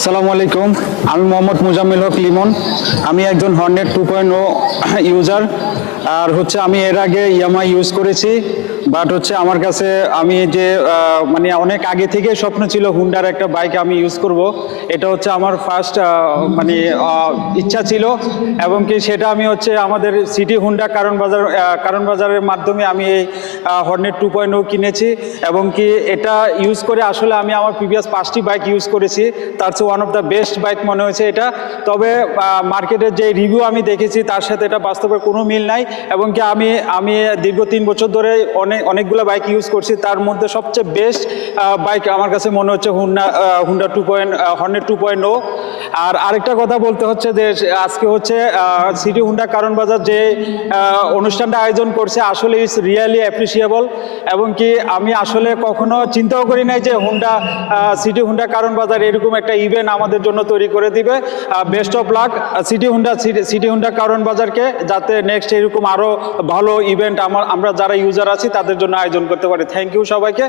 আসসালামু আলাইকুম, আমি মোহাম্মদ মুজাম্মিল হক লিমন। আমি একজন হর্নেট 2.0 ইউজার। আর আমি এর আগে ইয়ামাহা ইউজ করেছি, বাট আমার কাছে আমি যে মানে অনেক আগে থেকে স্বপ্ন ছিল হুন্ডার একটা বাইক আমি ইউজ করব। এটা আমার ফার্স্ট মানে ইচ্ছা ছিল, এবং কি সেটা আমি আমাদের সিটি হুন্ডা কারণ বাজারের মাধ্যমে আমি এই হর্নেট 2.0 কিনেছি। এবং কি এটা ইউজ করে আসলে আমি আমার প্রিভিয়াস 5টি বাইক ইউজ করেছি, তার চেয়ে one of the best bike মনে হয়েছে এটা। তবে মার্কেটের যে রিভিউ আমি দেখেছি তার সাথে এটা বাস্তবের কোনো মিল নাই। এবং কি আমি দীর্ঘ 3 বছর ধরে অনেকগুলো বাইক ইউজ করছি, তার মধ্যে সবচেয়ে বেস্ট বাইক আমার কাছে মনে হচ্ছে হর্নেট 2.0। আর আরেকটা কথা বলতে হচ্ছে যে আজকে সিটি হুন্ডা কারণ বাজার যে অনুষ্ঠানটা আয়োজন করছে, আসলে ইটস রিয়েলি অ্যাপ্রিসিয়েবল। এবং কি আমি আসলে কখনো চিন্তাও করি নাই যে সিটি হুন্ডা কারণ বাজার এরকম একটা ইভেন্ট আমাদের জন্য তৈরি করে দিবে। Best of luck city Honda কারণ বাজারকে, যাতে নেক্সট এরকম আরো ভালো ইভেন্ট আমরা যারা ইউজার আছি তাদের জন্য আয়োজন করতে পারি। থ্যাংক ইউ সবাইকে।